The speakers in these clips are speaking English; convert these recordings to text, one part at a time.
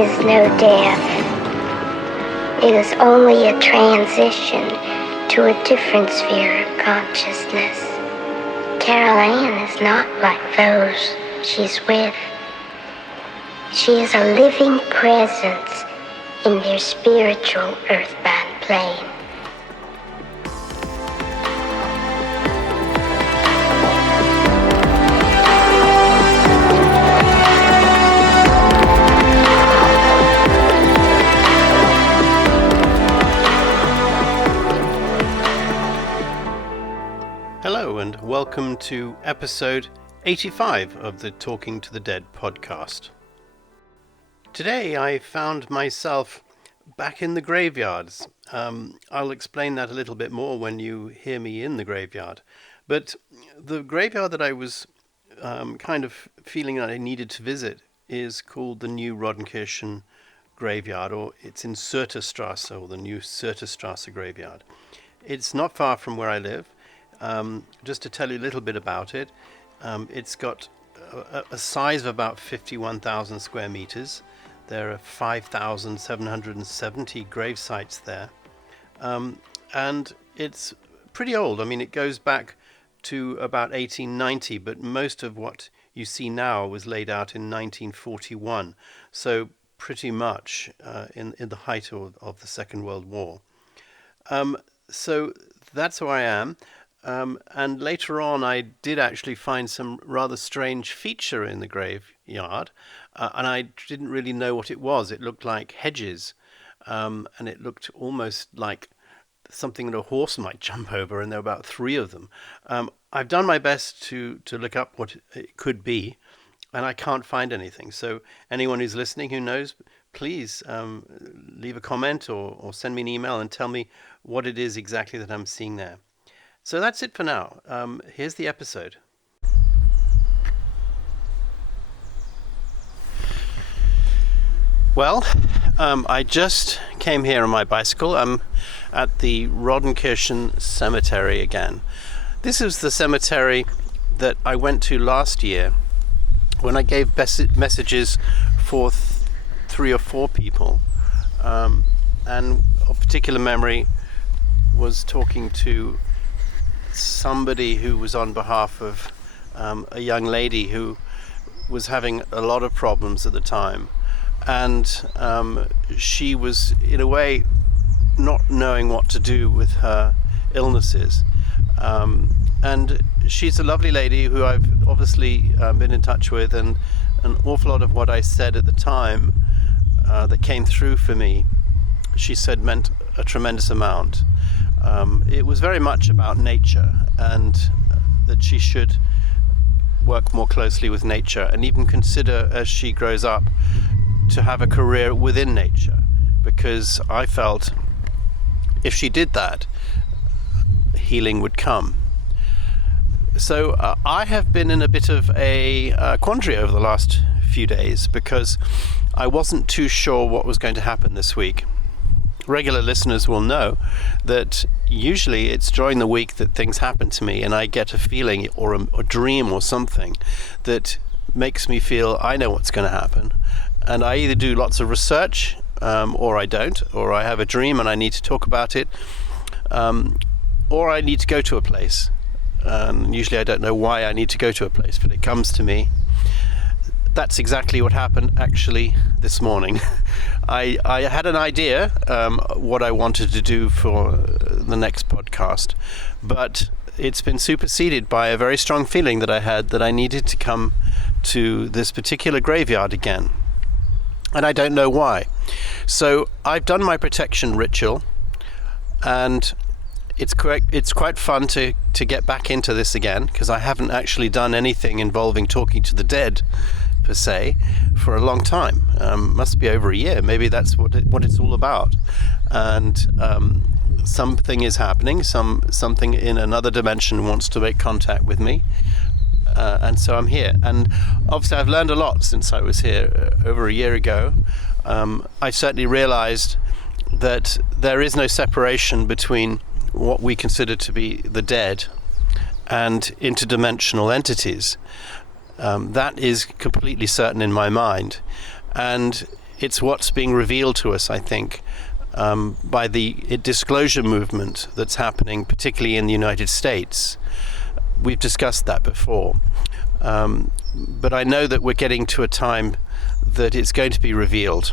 is no death. It is only a transition to a different sphere of consciousness. Carol Ann is not like those she's with. She is a living presence in their spiritual earthbound plane. Hello and welcome to episode 85 of the Talking to the Dead podcast. Today I found myself back in the graveyards. I'll explain that a little bit more when you hear me in the graveyard. But the graveyard that I was kind of feeling that I needed to visit is called the New Rodenkirchen Graveyard, or it's in Sūrth or the New Sūrth Graveyard. It's not far from where I live. Just to tell you a little bit about it, it's got a size of about 51,000 square meters. There are 5,770 grave sites there, and it's pretty old. I mean, it goes back to about 1890, but most of what you see now was laid out in 1941, so pretty much in the height of the Second World War. So that's where I am. And later on, I did actually find some rather strange feature in the graveyard, and I didn't really know what it was. It looked like hedges, and it looked almost like something that a horse might jump over, and there were about 3 of them. I've done my best to look up what it could be, and I can't find anything. So anyone who's listening who knows, please leave a comment or send me an email and tell me what it is exactly that I'm seeing there. So that's it for now. Here's the episode. Well, I just came here on my bicycle. I'm at the Rodenkirchen Cemetery again. This is the cemetery that I went to last year when I gave messages for 3 or 4 people. And a particular memory was talking to somebody who was on behalf of a young lady who was having a lot of problems at the time, and she was in a way not knowing what to do with her illnesses, and she's a lovely lady who I've obviously been in touch with, and an awful lot of what I said at the time that came through for me, she said meant a tremendous amount. It was very much about nature, and that she should work more closely with nature and even consider, as she grows up, to have a career within nature, because I felt if she did that, healing would come. So I have been in a bit of a quandary over the last few days, because I wasn't too sure what was going to happen this week. Regular listeners will know that usually it's during the week that things happen to me, and I get a feeling or a dream or something that makes me feel I know what's going to happen, and I either do lots of research or I don't, or I have a dream and I need to talk about it, or I need to go to a place, and usually I don't know why I need to go to a place, but it comes to me. That's exactly what happened actually this morning. I had an idea what I wanted to do for the next podcast, but it's been superseded by a very strong feeling that I had that I needed to come to this particular graveyard again. And I don't know why. So I've done my protection ritual, and it's quite fun to get back into this again, because I haven't actually done anything involving talking to the dead per se for a long time. Must be over a year. Maybe that's what it's all about. And something is happening. Something in another dimension wants to make contact with me, and so I'm here. And obviously, I've learned a lot since I was here over a year ago. I certainly realized that there is no separation between what we consider to be the dead and interdimensional entities. That is completely certain in my mind. And it's what's being revealed to us, I think, by the disclosure movement that's happening, particularly in the United States. We've discussed that before. But I know that we're getting to a time that it's going to be revealed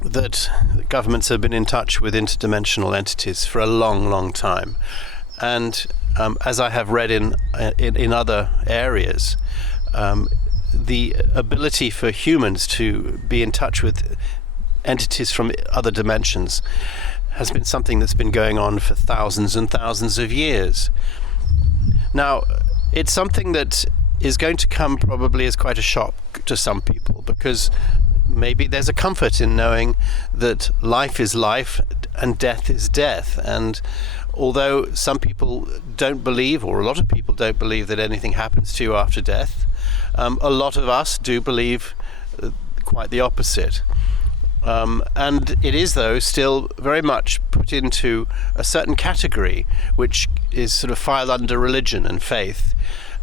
that governments have been in touch with interdimensional entities for a long, long time. And as I have read in other areas, the ability for humans to be in touch with entities from other dimensions has been something that's been going on for thousands and thousands of years. Now, it's something that is going to come probably as quite a shock to some people, because maybe there's a comfort in knowing that life is life and death is death. And although some people don't believe, or a lot of people don't believe, that anything happens to you after death, a lot of us do believe quite the opposite. And it is, though, still very much put into a certain category, which is sort of filed under religion and faith.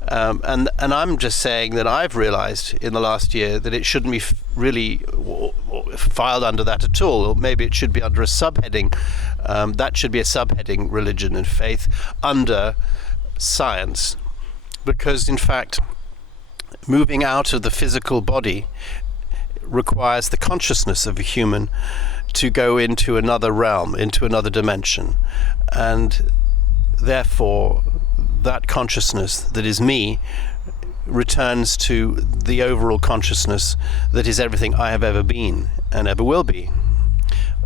And I'm just saying that I've realized in the last year that it shouldn't be really filed under that at all. Or maybe it should be under a subheading. That should be a subheading, religion and faith, under science. Because, in fact, moving out of the physical body requires the consciousness of a human to go into another realm, into another dimension. And therefore, that consciousness that is me returns to the overall consciousness that is everything I have ever been and ever will be.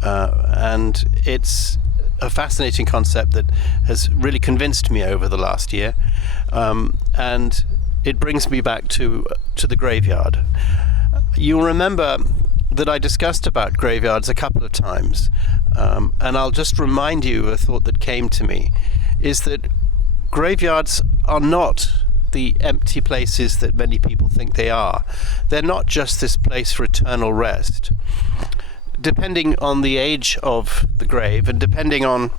And it's a fascinating concept that has really convinced me over the last year. And it brings me back to the graveyard. You'll remember that I discussed about graveyards a couple of times, and I'll just remind you a thought that came to me, is that graveyards are not the empty places that many people think they are. They're not just this place for eternal rest. Depending on the age of the grave, and depending on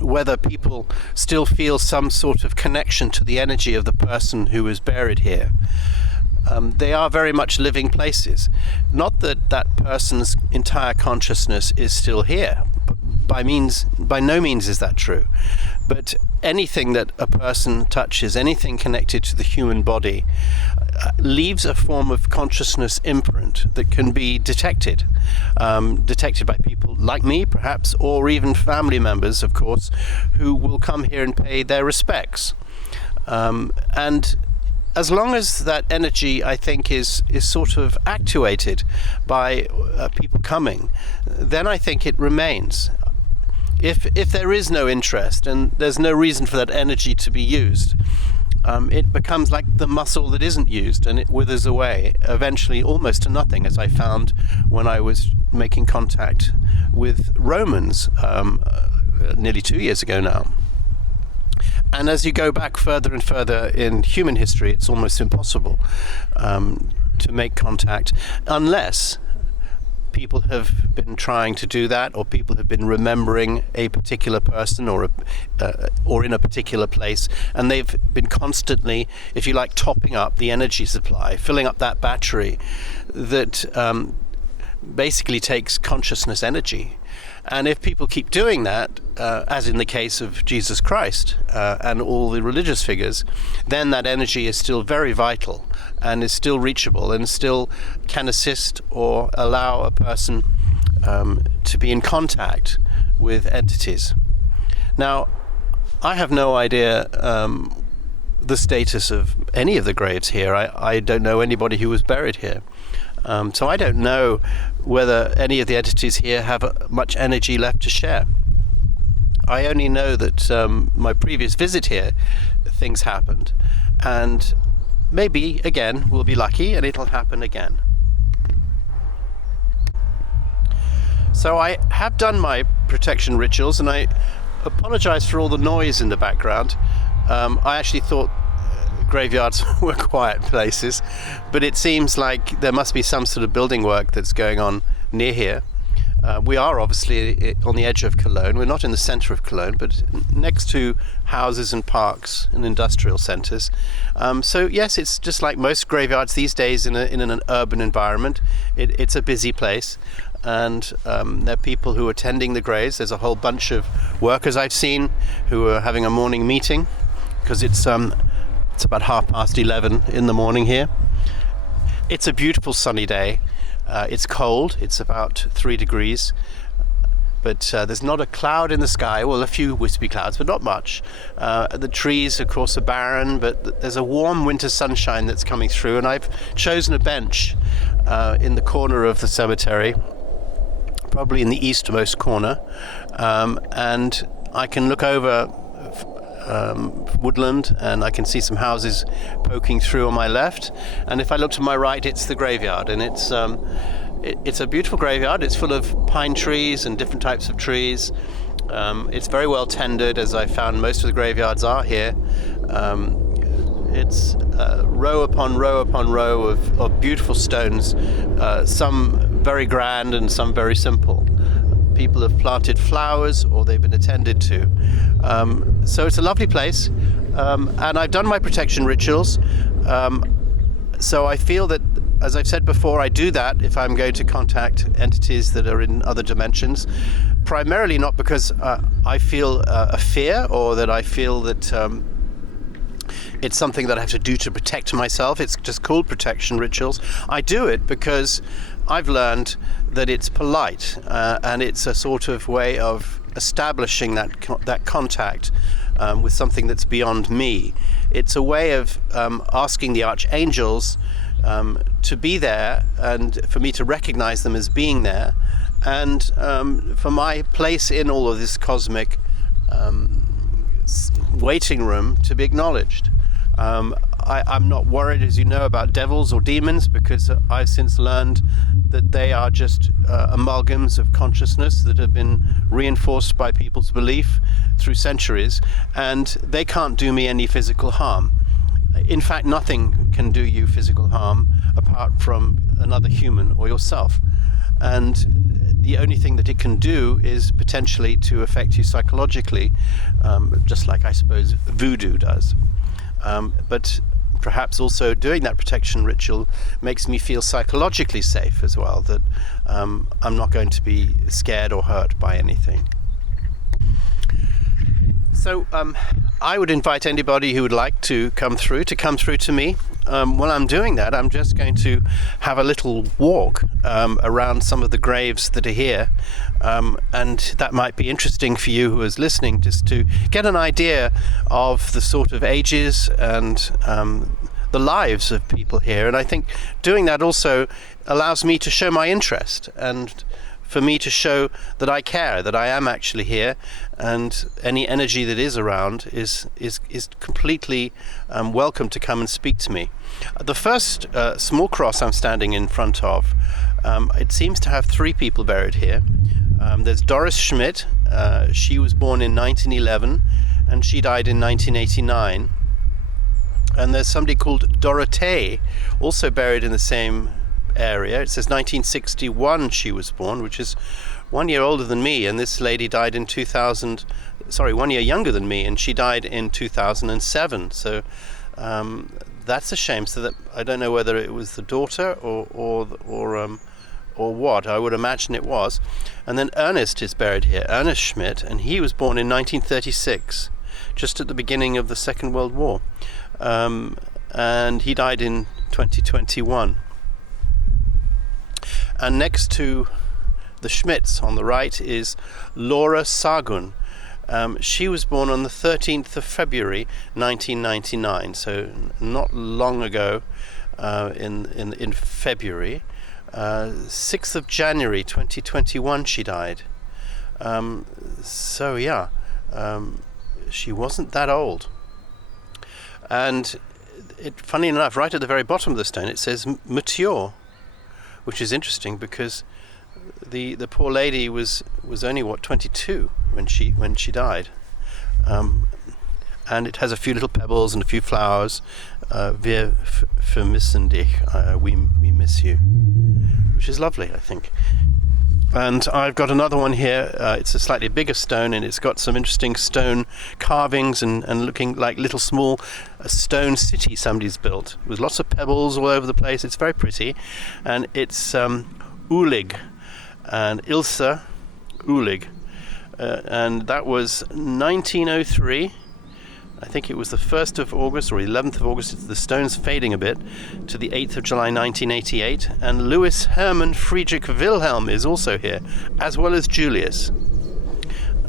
whether people still feel some sort of connection to the energy of the person who is buried here, they are very much living places. Not that that person's entire consciousness is still here. By no means is that true. But anything that a person touches, anything connected to the human body, leaves a form of consciousness imprint that can be detected by people like me, perhaps, or even family members, of course, who will come here and pay their respects. And as long as that energy, I think, is sort of actuated by people coming, then I think it remains. If there is no interest and there's no reason for that energy to be used, it becomes like the muscle that isn't used, and it withers away, eventually almost to nothing, as I found when I was making contact with Romans nearly 2 years ago now. And as you go back further and further in human history, it's almost impossible to make contact unless people have been trying to do that, or people have been remembering a particular person or in a particular place, and they've been constantly, if you like, topping up the energy supply, filling up that battery that basically takes consciousness energy. And if people keep doing that, as in the case of Jesus Christ and all the religious figures, then that energy is still very vital and is still reachable and still can assist or allow a person to be in contact with entities. Now, I have no idea the status of any of the graves here. I don't know anybody who was buried here. So I don't know whether any of the entities here have much energy left to share. I only know that my previous visit here, things happened. And maybe, again, we'll be lucky and it'll happen again. So I have done my protection rituals, and I apologize for all the noise in the background. I actually thought graveyards were quiet places, but it seems like there must be some sort of building work that's going on near here. We are obviously on the edge of Cologne. We're not in the center of Cologne, but next to houses and parks and industrial centers. So yes, it's just like most graveyards these days in an urban environment. It's a busy place, and there are people who are tending the graves. There's a whole bunch of workers I've seen who are having a morning meeting, because it's about 11:30 in the morning here. It's a beautiful sunny day. It's cold, it's about 3 degrees, but there's not a cloud in the sky. Well, a few wispy clouds, but not much. The trees, of course, are barren, but there's a warm winter sunshine that's coming through, and I've chosen a bench in the corner of the cemetery, probably in the eastmost corner, and I can look over woodland, and I can see some houses poking through on my left, and if I look to my right, it's the graveyard, and it's a beautiful graveyard. It's full of pine trees and different types of trees. It's very well tended, as I found most of the graveyards are here. It's row upon row upon row of beautiful stones, some very grand and some very simple. People have planted flowers, or they've been attended to. So it's a lovely place, and I've done my protection rituals. So I feel that, as I've said before, I do that if I'm going to contact entities that are in other dimensions, primarily not because I feel a fear, or that I feel that it's something that I have to do to protect myself. It's just called protection rituals. I do it because I've learned that it's polite, and it's a sort of way of establishing that contact with something that's beyond me. It's a way of asking the archangels to be there, and for me to recognize them as being there, and for my place in all of this cosmic waiting room to be acknowledged. I'm not worried, as you know, about devils or demons, because I've since learned that they are just amalgams of consciousness that have been reinforced by people's belief through centuries, and they can't do me any physical harm. In fact, nothing can do you physical harm apart from another human or yourself. And the only thing that it can do is potentially to affect you psychologically, just like I suppose voodoo does. But perhaps also doing that protection ritual makes me feel psychologically safe as well, that I'm not going to be scared or hurt by anything. So I would invite anybody who would like to come through to me. While I'm doing that, I'm just going to have a little walk around some of the graves that are here, and that might be interesting for you who is listening, just to get an idea of the sort of ages and the lives of people here. And I think doing that also allows me to show my interest, and for me to show that I care, that I am actually here, and any energy that is around is completely welcome to come and speak to me. The first small cross I'm standing in front of, it seems to have 3 people buried here. There's Doris Schmidt. She was born in 1911, and she died in 1989. And there's somebody called Dorothee, also buried in the same area. It says 1961 she was born, which is 1 year older than me, and this lady died in 1 year younger than me, and she died in 2007. So that's a shame. So that I don't know whether it was the daughter or what. I would imagine it was. And then Ernest is buried here, Ernest Schmidt, and he was born in 1936, just at the beginning of the Second World War, and he died in 2021. And next to the Schmidts on the right is Laura Sagun. She was born on the 13th of February 1999, so not long ago, in February. 6th of January 2021 she died. So yeah, she wasn't that old. And funny enough, right at the very bottom of the stone it says mature, which is interesting because the poor lady was only 22 when she died, and it has a few little pebbles and a few flowers. Wir vermissen dich, we miss you, which is lovely, I think. And I've got another one here. It's a slightly bigger stone, and it's got some interesting stone carvings and looking like little small stone city somebody's built with lots of pebbles all over the place. It's very pretty, and it's Ulig and Ilse Ulig, and that was 1903. I think it was the 1st of August or 11th of August. The stone's fading a bit to the 8th of July 1988. And Louis Hermann Friedrich Wilhelm is also here, as well as Julius.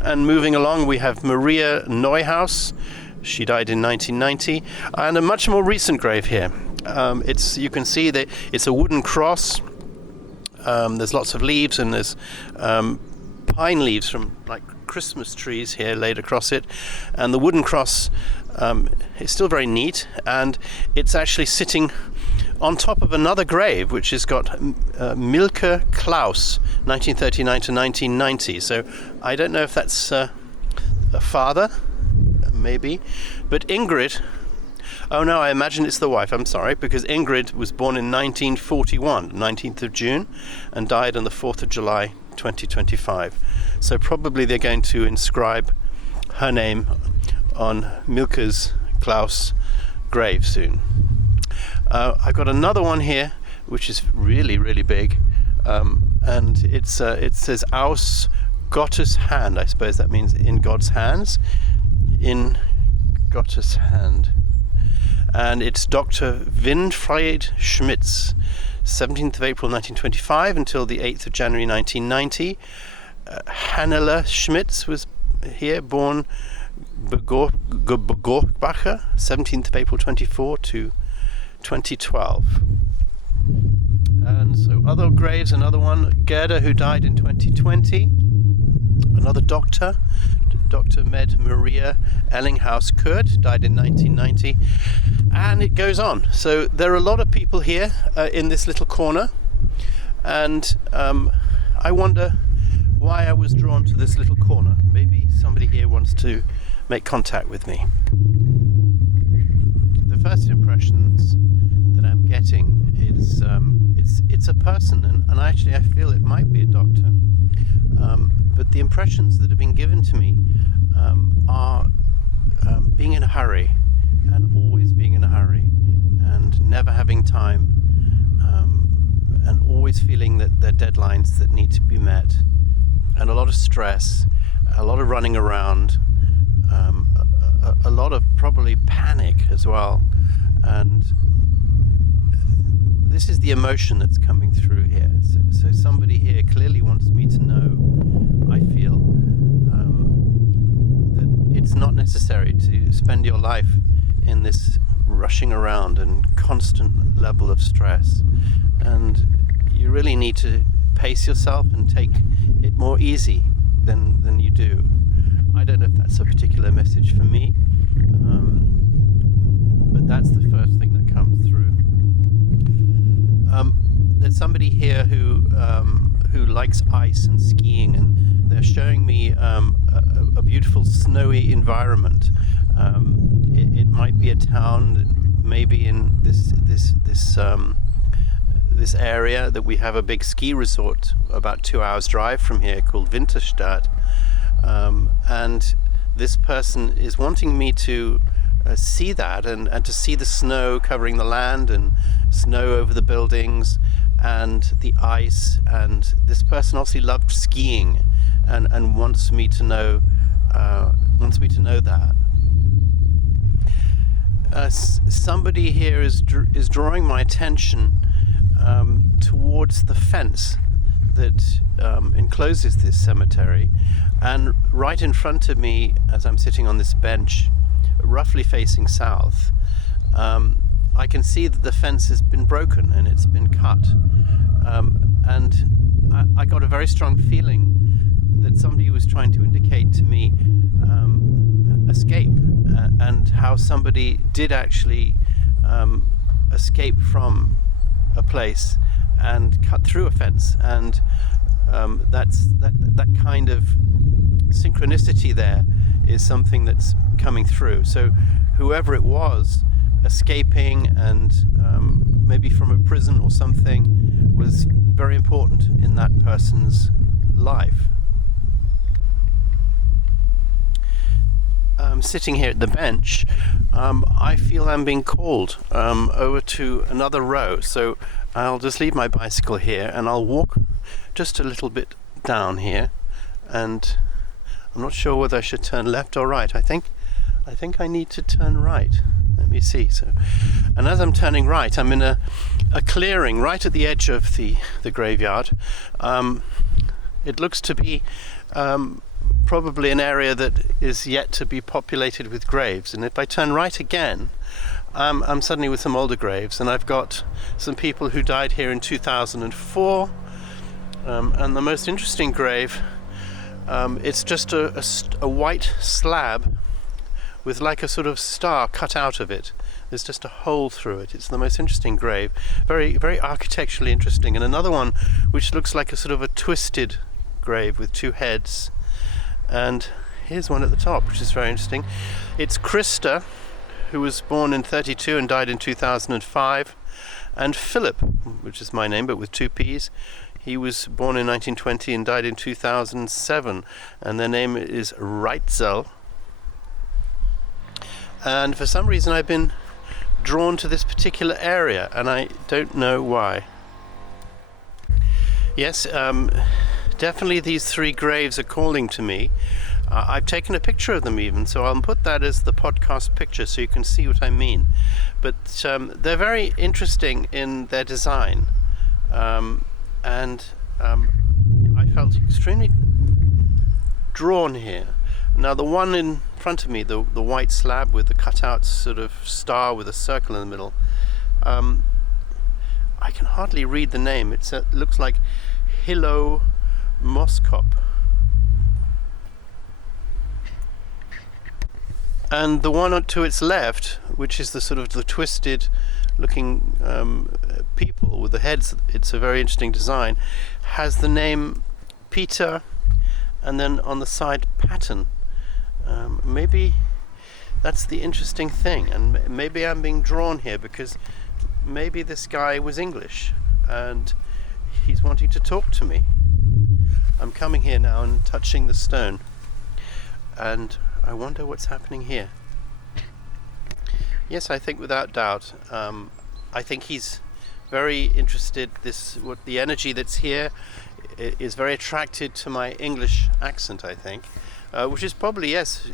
And moving along, we have Maria Neuhaus. She died in 1990. And a much more recent grave here. You can see that it's a wooden cross. There's lots of leaves, and there's pine leaves from like Christmas trees here laid across it, and the wooden cross is still very neat, and it's actually sitting on top of another grave which has got Milke Klaus 1939 to 1990. So I don't know if that's a father, maybe, but Ingrid, oh no, I imagine it's the wife, I'm sorry, because Ingrid was born in 1941, 19th of June, and died on the 4th of July 2025. So probably they're going to inscribe her name on Milke's Klaus grave soon. I've got another one here which is really, really big, and it says Aus Gottes Hand. I suppose that means in God's hands. In Gottes Hand. And it's Dr. Winfried Schmitz, 17th of April 1925 until the 8th of January 1990. Hannele Schmitz was here, born Begorbacher, 17th of April 24 to 2012. And so other graves, another one, Gerda, who died in 2020. Another doctor, Dr. Med Maria Ellinghaus-Kurt, died in 1990. And it goes on. So there are a lot of people here in this little corner. And I wonder why I was drawn to this little corner. Maybe somebody here wants to make contact with me. The first impressions that I'm getting is it's a person, and actually I feel it might be a doctor. But the impressions that have been given to me are being in a hurry, and always being in a hurry, and never having time, and always feeling that there are deadlines that need to be met, and a lot of stress, a lot of running around, a lot of probably panic as well. And this is the emotion that's coming through here. So somebody here clearly wants me to know, I feel, that it's not necessary to spend your life in this rushing around and constant level of stress. And you really need to pace yourself and take it more easy than you do. I don't know if that's a particular message for me, but that's the first thing that comes through. There's somebody here who likes ice and skiing, and they're showing me a beautiful snowy environment. It might be a town, maybe in this area that we have a big ski resort about 2 hours drive from here called Winterstadt, and this person is wanting me to see that and to see the snow covering the land and snow over the buildings and the ice, and this person obviously loved skiing and wants me to know that. Somebody here is drawing my attention towards the fence that encloses this cemetery, and right in front of me, as I'm sitting on this bench, roughly facing south, I can see that the fence has been broken and it's been cut, and I got a very strong feeling that somebody was trying to indicate to me escape, and how somebody did actually escape from a place and cut through a fence, and that kind of synchronicity there is something that's coming through. So whoever it was escaping, and maybe from a prison or something, was very important in that person's life. Sitting here at the bench, I feel I'm being called over to another row, so I'll just leave my bicycle here and I'll walk just a little bit down here, and I'm not sure whether I should turn left or right. I think I need to turn right. Let me see. And as I'm turning right, I'm in a clearing right at the edge of the graveyard. It looks to be probably an area that is yet to be populated with graves, and if I turn right again, I'm suddenly with some older graves, and I've got some people who died here in 2004, and the most interesting grave, it's just a white slab with like a sort of star cut out of it. There's just a hole through it. It's the most interesting grave, very, very architecturally interesting. And another one which looks like a sort of a twisted grave with two heads. And here's one at the top, which is very interesting. It's Krista, who was born in 32 and died in 2005, and Philip, which is my name but with two P's. He was born in 1920 and died in 2007, and their name is Reitzel. And for some reason I've been drawn to this particular area, and I don't know why. Yes, definitely these three graves are calling to me. I've taken a picture of them even, so I'll put that as the podcast picture so you can see what I mean. But they're very interesting in their design, and I felt extremely drawn here. Now the one in front of me, the white slab with the cut-out sort of star with a circle in the middle, I can hardly read the name. It looks like Hilo Moskop. And the one to its left, which is the sort of the twisted looking people with the heads, it's a very interesting design, has the name Peter and then on the side Patton. Maybe that's the interesting thing, and maybe I'm being drawn here because maybe this guy was English and he's wanting to talk to me. I'm coming here now and touching the stone, and I wonder what's happening here. Yes, I think without doubt, I think he's very interested. What the energy that's here is very attracted to my English accent, I think, which is probably, yes,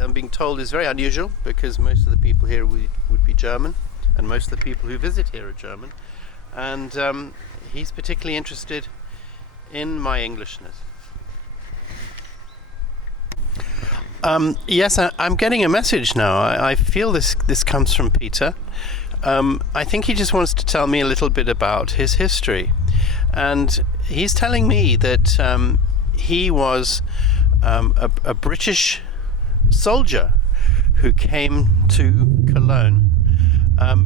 I'm being told is very unusual because most of the people here would be German, and most of the people who visit here are German, and he's particularly interested in my Englishness. Yes, I'm getting a message now. I feel this comes from Peter. I think he just wants to tell me a little bit about his history. And he's telling me that he was a British soldier who came to Cologne.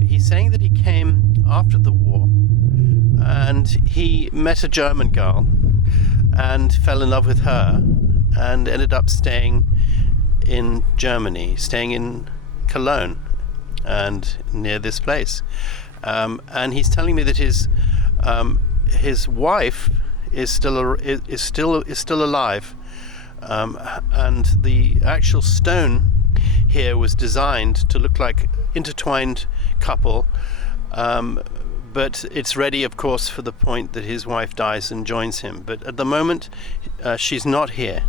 He's saying that he came after the war, and he met a German girl and fell in love with her and ended up staying in Germany, staying in Cologne and near this place. And he's telling me that his wife is still alive, and the actual stone here was designed to look like intertwined couple, but it's ready, of course, for the point that his wife dies and joins him. But at the moment, she's not here.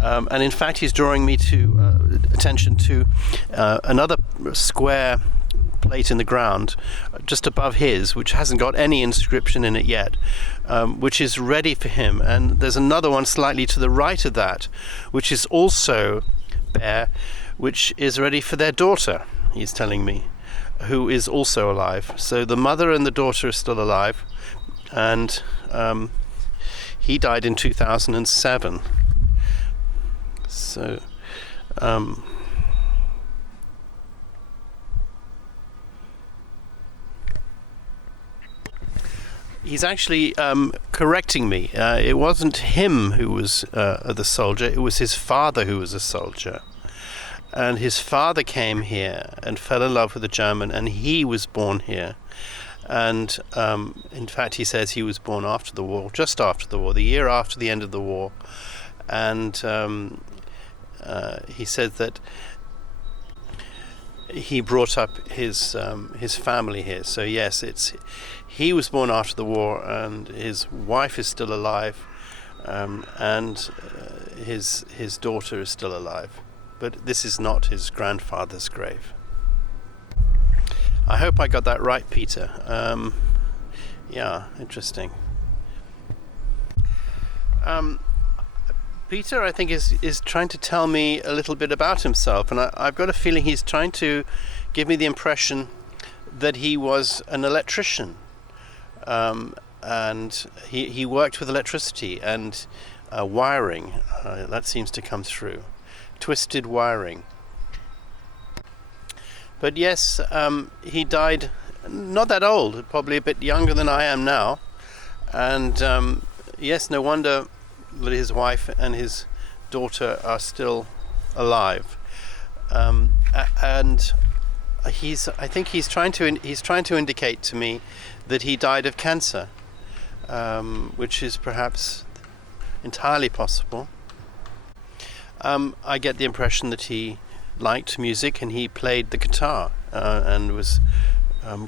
And in fact, he's drawing me to attention to another square plate in the ground just above his, which hasn't got any inscription in it yet, which is ready for him. And there's another one slightly to the right of that, which is also bare, which is ready for their daughter, he's telling me, who is also alive. So the mother and the daughter are still alive, and he died in 2007. So he's actually correcting me. It wasn't him who was the soldier, it was his father who was a soldier. And his father came here and fell in love with a German, and he was born here. And in fact, he says he was born after the war, just after the war, the year after the end of the war. And he said that he brought up his family here. So yes, he was born after the war, and his wife is still alive, and his daughter is still alive. But this is not his grandfather's grave. I hope I got that right, Peter. Yeah, interesting. Peter, I think, is trying to tell me a little bit about himself, and I've got a feeling he's trying to give me the impression that he was an electrician, and he worked with electricity and wiring. That seems to come through. Twisted wiring. But yes, he died not that old, probably a bit younger than I am now, and yes, no wonder that his wife and his daughter are still alive, and I think he's trying to indicate to me that he died of cancer, which is perhaps entirely possible. I get the impression that he liked music and he played the guitar and was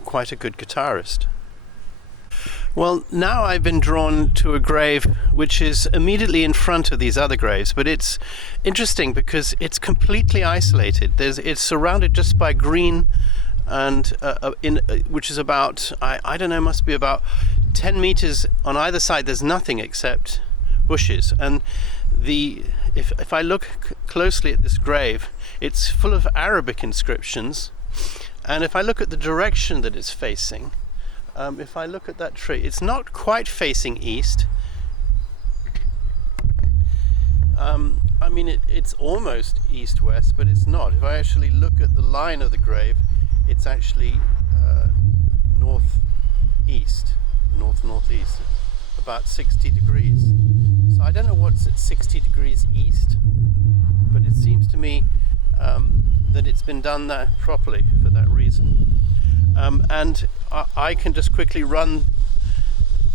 quite a good guitarist. Well, now I've been drawn to a grave which is immediately in front of these other graves, but it's interesting because it's completely isolated. It's surrounded just by green, and which is about, I don't know, must be about 10 meters on either side. There's nothing except bushes, and if I look closely at this grave, it's full of Arabic inscriptions, and if I look at the direction that it's facing, if I look at that tree, it's not quite facing east. I mean, it's almost east-west, but it's not. If I actually look at the line of the grave, it's actually northeast, northeast, about 60 degrees. So I don't know what's at 60 degrees east, but it seems to me that it's been done there properly for that reason. And I can just quickly run.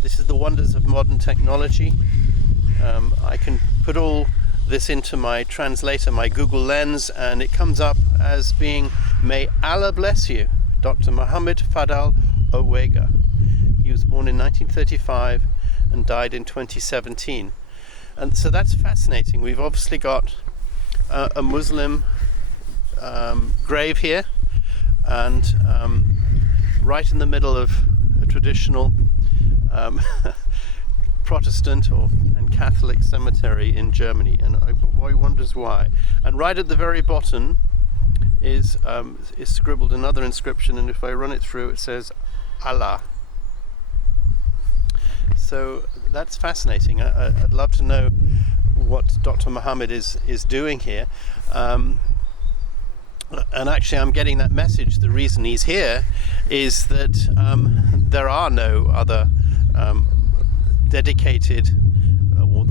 This is the wonders of modern technology. I can put all this into my translator, my Google Lens, and it comes up as being, "May Allah bless you, Dr. Muhammad Fadal Owega." He was born in 1935 and died in 2017. And so that's fascinating. We've obviously got a Muslim grave here, and right in the middle of a traditional Protestant and Catholic cemetery in Germany, and one wonders why. And right at the very bottom is scribbled another inscription, and if I run it through, it says Allah. So that's fascinating. I'd love to know what Dr. Muhammad is doing here. And actually, I'm getting that message. The reason he's here is that there are no other dedicated,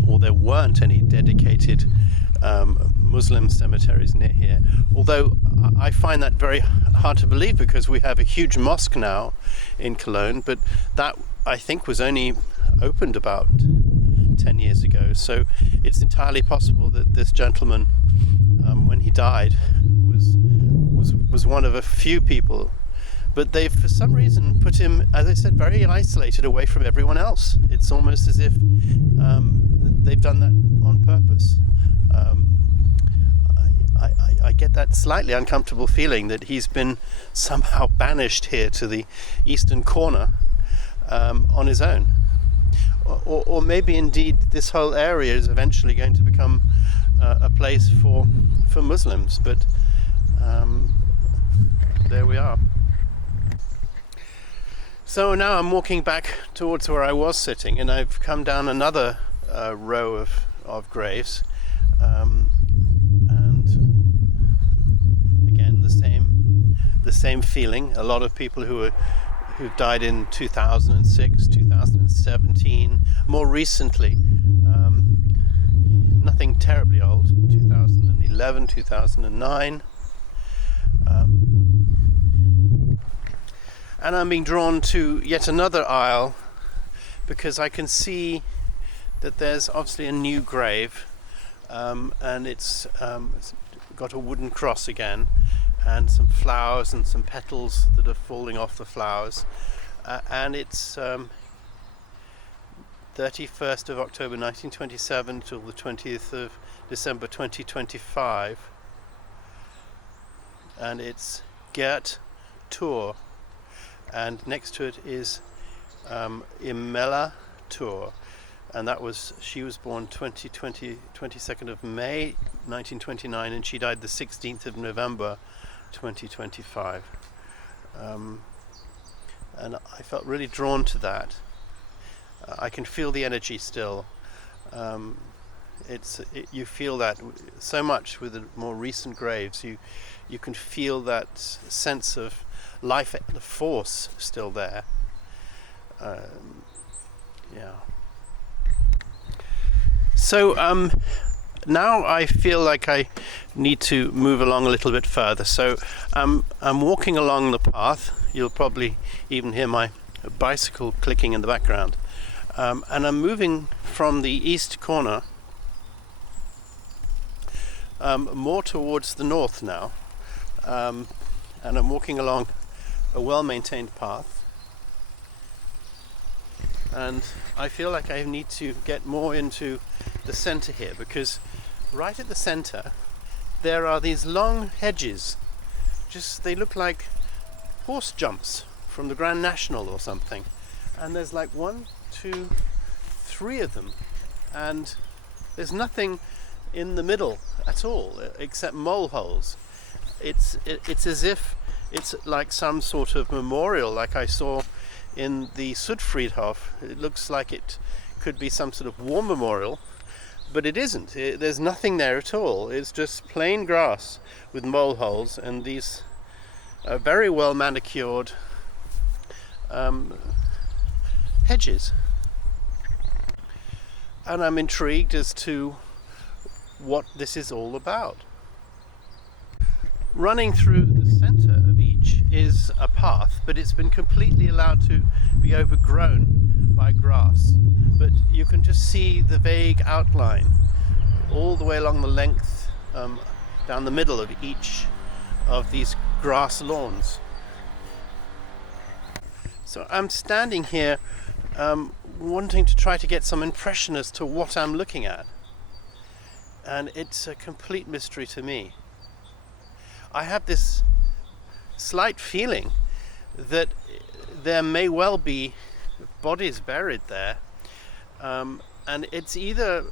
or there weren't any dedicated Muslim cemeteries near here. Although I find that very hard to believe, because we have a huge mosque now in Cologne, but that, I think, was only opened about 10 years ago. So it's entirely possible that this gentleman, when he died, was one of a few people, but they've for some reason put him, as I said, very isolated away from everyone else. It's almost as if they've done that on purpose. I get that slightly uncomfortable feeling that he's been somehow banished here to the eastern corner on his own, or maybe indeed this whole area is eventually going to become a place for Muslims, but there we are. So now I'm walking back towards where I was sitting, and I've come down another row of graves, and again the same feeling. A lot of people who died in 2006, 2017, more recently, nothing terribly old, 2011, 2009. And I'm being drawn to yet another aisle because I can see that there's obviously a new grave, and it's got a wooden cross again, and some flowers and some petals that are falling off the flowers, and it's 31st of October 1927 till the 20th of December 2025, and it's Gert Thor, and next to it is Imela Thor, and she was born 22nd of May 1929, and she died the 16th of November 2025. And I felt really drawn to that. I can feel the energy still. You feel that so much with the more recent graves. You can feel that sense of life, the force still there. So now I feel like I need to move along a little bit further. So I'm walking along the path. You'll probably even hear my bicycle clicking in the background. And I'm moving from the east corner more towards the north now. And I'm walking along a well-maintained path. And I feel like I need to get more into the center here, because right at the center there are these long hedges. They look like horse jumps from the Grand National or something. And there's like 1, 2, 3 of them, and there's nothing in the middle at all except mole holes. It's as if it's like some sort of memorial, like I saw in the Sūrth. It looks like it could be some sort of war memorial, but it isn't. There's nothing there at all. It's just plain grass with mole holes and these very well manicured hedges. And I'm intrigued as to what this is all about. Running through the center of each is a path, but it's been completely allowed to be overgrown by grass. But you can just see the vague outline all the way along the length, down the middle of each of these grass lawns. So I'm standing here wanting to try to get some impression as to what I'm looking at. And it's a complete mystery to me. I have this slight feeling that there may well be bodies buried there, and it's either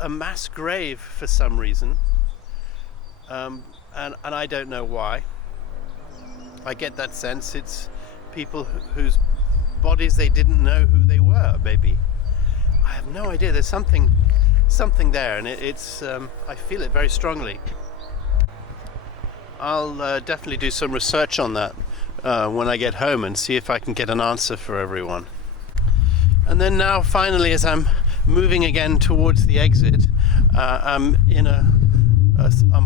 a mass grave for some reason, and I don't know why. I get that sense it's people whose bodies they didn't know who they were, maybe. I have no idea. There's something there, and it's I feel it very strongly. I'll definitely do some research on that when I get home and see if I can get an answer for everyone. And then now, finally, as I'm moving again towards the exit, I'm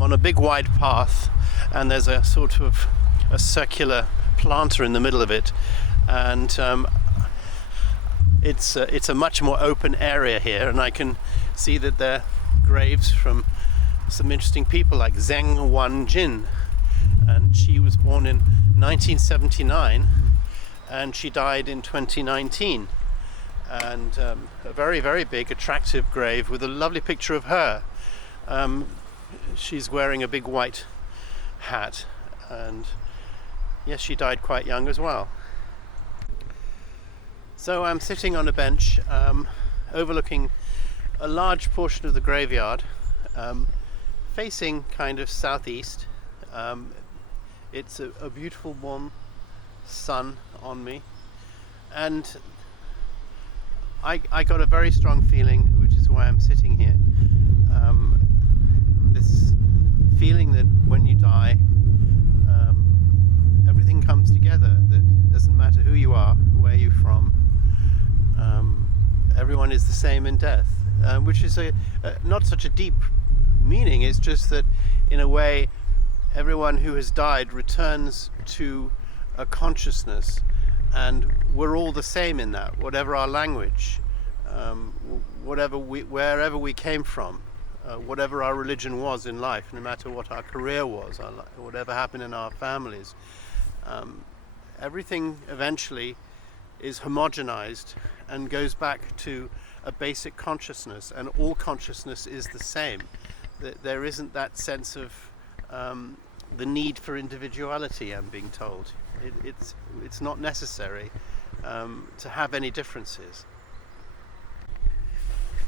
on a big wide path, and there's a sort of a circular planter in the middle of it, and it's a much more open area here, and I can see that there are graves from some interesting people like Zheng Wanjin, and she was born in 1979 and she died in 2019, and a very, very big attractive grave with a lovely picture of her. She's wearing a big white hat, and yes, she died quite young as well. So I'm sitting on a bench overlooking a large portion of the graveyard, facing kind of southeast. It's a beautiful warm sun on me, and I got a very strong feeling, which is why I'm sitting here. This feeling that when you die, everything comes together, that it doesn't matter who you are, where you're from, everyone is the same in death, which is not such a deep meaning. It's just that in a way everyone who has died returns to a consciousness and we're all the same in that, whatever our language, wherever we came from, whatever our religion was in life, no matter what our career was, whatever happened in our families, everything eventually is homogenized and goes back to a basic consciousness, and all consciousness is the same. There isn't that sense of the need for individuality, I'm being told. It's not necessary to have any differences.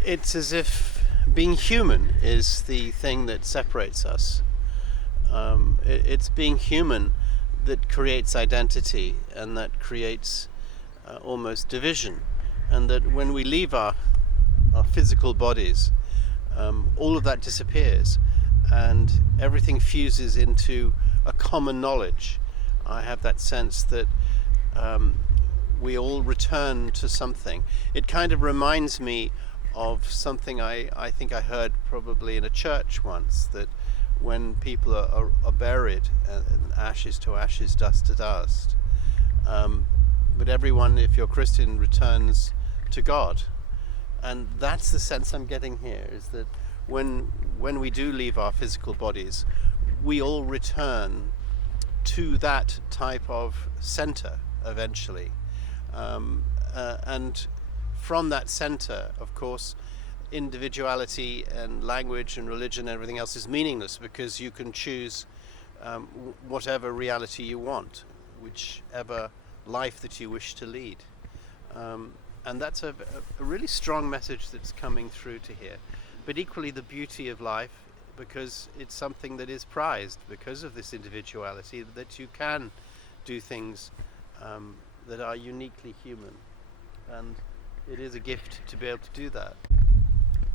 It's as if being human is the thing that separates us. It's being human that creates identity, and that creates almost division, and that when we leave our physical bodies, all of that disappears and everything fuses into a common knowledge. I have that sense that we all return to something. It kind of reminds me of something I think I heard probably in a church once, that when people are buried, and ashes to ashes, dust to dust, but everyone, if you're Christian, returns to God. And that's the sense I'm getting here, is that when we do leave our physical bodies, we all return to that type of center eventually. And from that center, of course, individuality and language and religion and everything else is meaningless, because you can choose whatever reality you want, whichever life that you wish to lead. And that's a really strong message that's coming through to here. But equally the beauty of life, because it's something that is prized because of this individuality, that you can do things that are uniquely human. And it is a gift to be able to do that.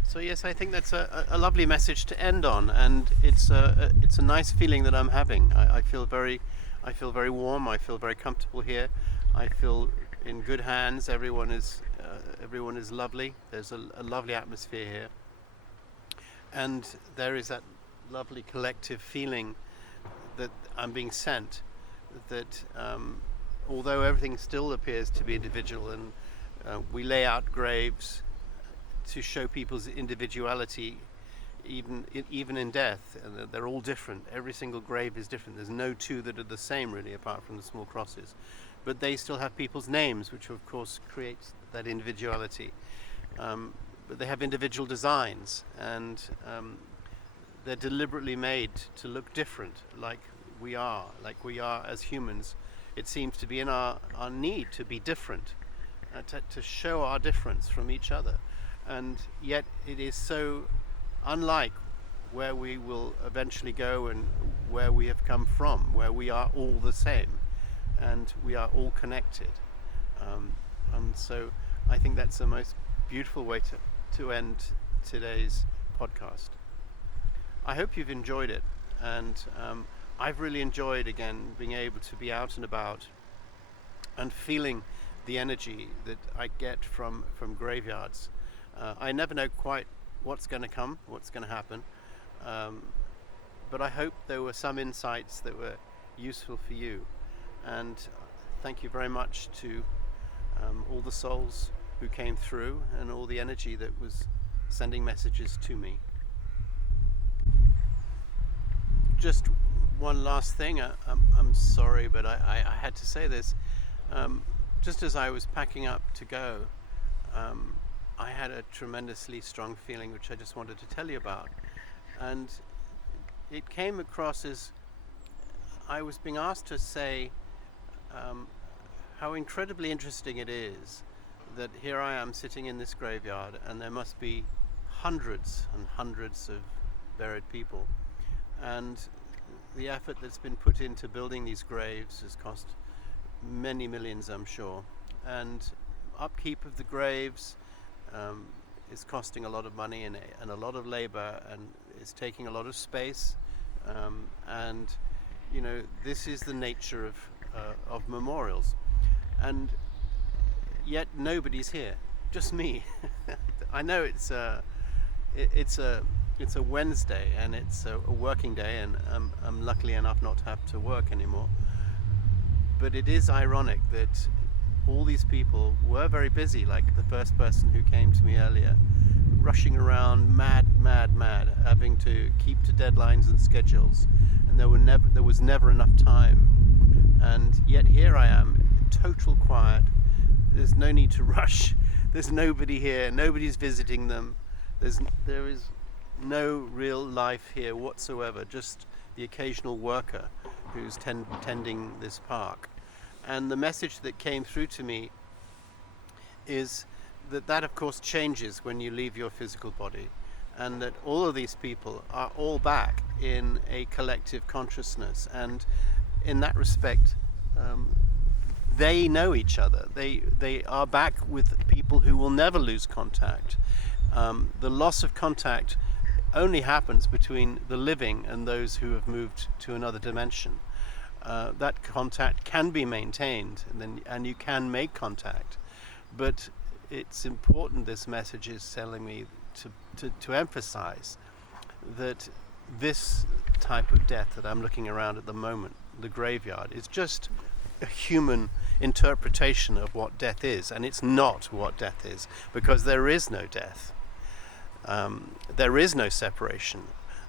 So yes, I think that's a lovely message to end on, and it's a nice feeling that I'm having. I feel very warm. I feel very comfortable here. I feel in good hands. Everyone is lovely. There's a lovely atmosphere here, and there is that lovely collective feeling that I'm being sent. That although everything still appears to be individual, and we lay out graves to show people's individuality, even in death, and they're all different. Every single grave is different. There's no two that are the same, really, apart from the small crosses. But they still have people's names, which of course creates that individuality. But they have individual designs, and they're deliberately made to look different, like we are as humans. It seems to be in our need to be different, to show our difference from each other. And yet it is so unlike where we will eventually go and where we have come from, where we are all the same and we are all connected. And so I think that's the most beautiful way to end today's podcast. I hope you've enjoyed it, and I've really enjoyed, again, being able to be out and about and feeling the energy that I get from graveyards. I never know quite what's going to come, what's going to happen, but I hope there were some insights that were useful for you. And thank you very much to all the souls who came through, and all the energy that was sending messages to me. Just one last thing, I'm sorry, but I had to say this. Just as I was packing up to go, I had a tremendously strong feeling which I just wanted to tell you about. And it came across as I was being asked to say how incredibly interesting it is that here I am sitting in this graveyard, and there must be hundreds and hundreds of buried people. And the effort that's been put into building these graves has cost many millions, I'm sure. And upkeep of the graves is costing a lot of money and a lot of labor, and it's taking a lot of space. And you know, this is the nature of memorials. And yet nobody's here, just me. I know it's a Wednesday, and it's a working day, and I'm lucky enough not to have to work anymore. But it is ironic that all these people were very busy, like the first person who came to me earlier, rushing around, mad, having to keep to deadlines and schedules, and there was never enough time. And yet here I am, total quiet. There's no need to rush. There's nobody here. Nobody's visiting them. There is no real life here whatsoever. Just the occasional worker who's tending this park. And the message that came through to me is that of course changes when you leave your physical body, and that all of these people are all back in a collective consciousness, and in that respect they know each other. They are back with people who will never lose contact. The loss of contact only happens between the living and those who have moved to another dimension. That contact can be maintained, and you can make contact, but it's important, this message is telling me to emphasize that this type of death that I'm looking around at the moment, the graveyard, is just a human interpretation of what death is, and it's not what death is, because there is no death. There is no separation.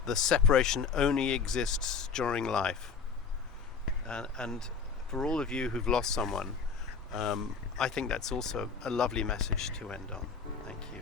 The separation only exists during life. And for all of you who've lost someone, I think that's also a lovely message to end on. Thank you.